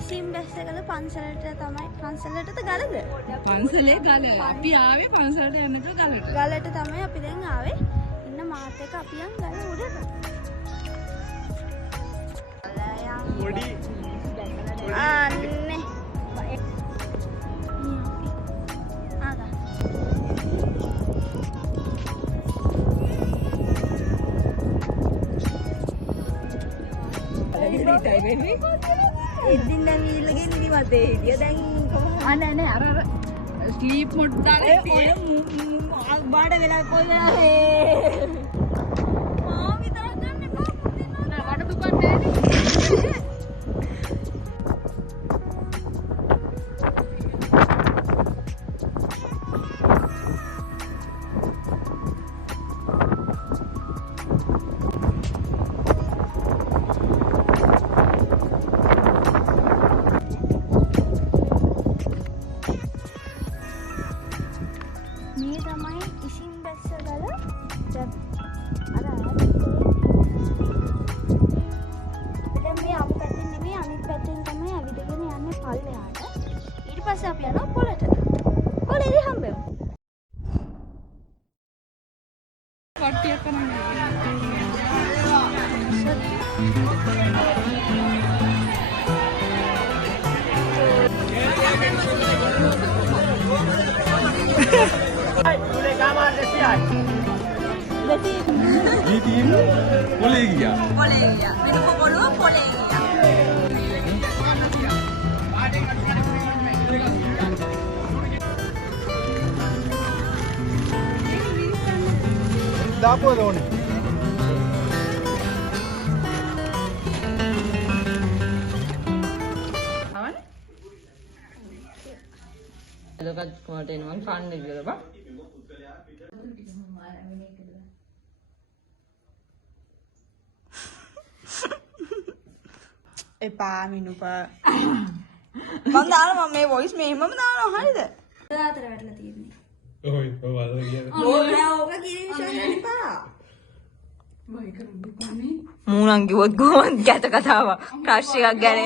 ඉසින් බැස්සගල පන්සලට තමයි පන්සලටද ගලද? පන්සලේ ගල. අපි ආවේ පන්සලට යන්නට ගලට. ගලට තමයි අපි දැන් ආවේ. ඉන්න මාත් එක්ක අපි යන් ගල උඩට. පොඩි අනේ. ඉතින් දැන් ඊළඟ නිදිමතේ හිටිය දැන් කොහොමද අනේ අර ස්ලීප් මොඩ් දාලා ඔය බාඩ වෙලා කොයි වෙලාවේ මා විතරක් ගන්න එපා නෑ වඩ දුකක් නෑනේ boleh gak? Boleh ya. Minum dulu boleh ya. Dapur dong. Dekat kemarin man fun gitu Pak. එපා මිනුපා මම දානවා මේ වොයිස් මෙහෙමම දානවා හරිද? දාතර වැටලා තියෙන්නේ. Oi, bawa lagi ya. ඕක කිරි විශ්වාස එපා. මූණන් කිව්වොත් කොහොමද ගැට කතාව ක්‍රෂ් එකක් ගැන.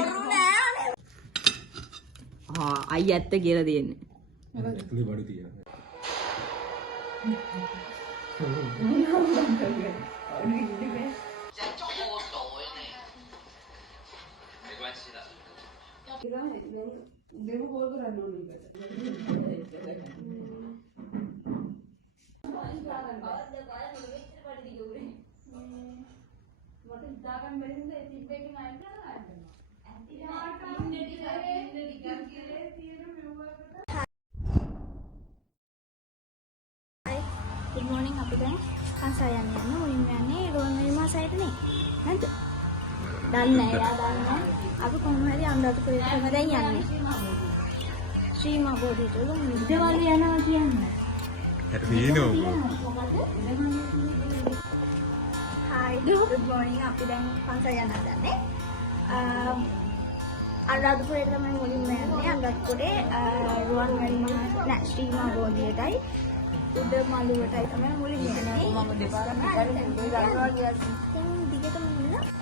අයි ඇත්ත කියලා දෙන්නේ. Ini baru dia. Good morning අපි දැන් පන්සල් යන්න මුලින්ම යන්නේ රුවන්වැලි මාසයටනේ නේද? දන්නේ නැහැ යා දන්නේ නැහැ. අපි කොහොම හරි අනුරාධපුරයට තමයි දැන් යන්නේ. ශ්‍රී මහ බෝධියට මුදවල යනවා කියන්නේ. Rino. Hi good morning අපි දැන් පන්සල් යන්න හදන්නේ. අනුරාධපුරයට තමයි මුලින්ම යන්නේ. අනුරාධපුරේ රුවන්වැලි නෑ ශ්‍රී මහ බෝධියටයි උඩ මළුවටයි තමයි මුලින්ම යන්නේ. මම දෙපාරක් ගන්නවා කියලා. දැන් දිගටම ඉන්න.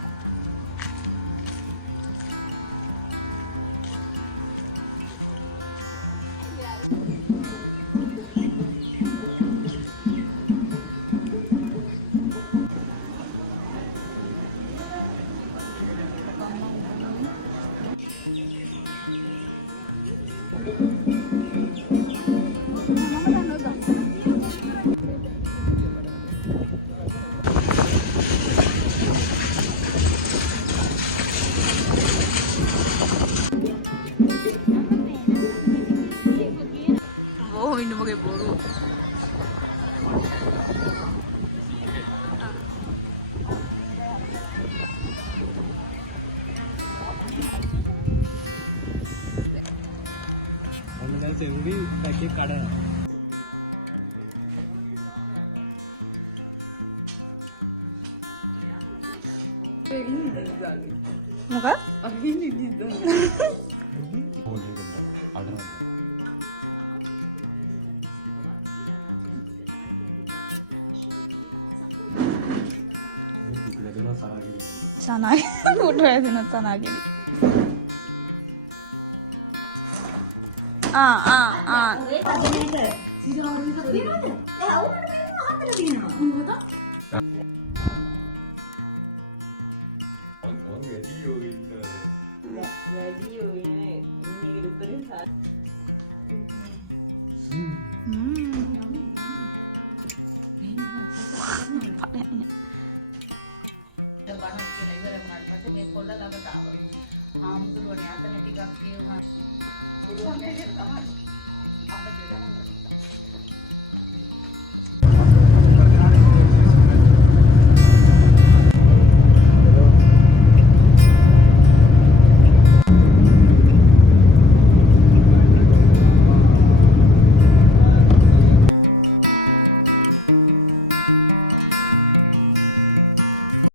ඉන්න මොකේ බොරු. Anda sendiri pakai kada. මොකක්? Ada. සනාගේ ෆොටෝ ඇදෙන සනාගේ. ආම්දුරනේ අතන ටිකක් කියනවා.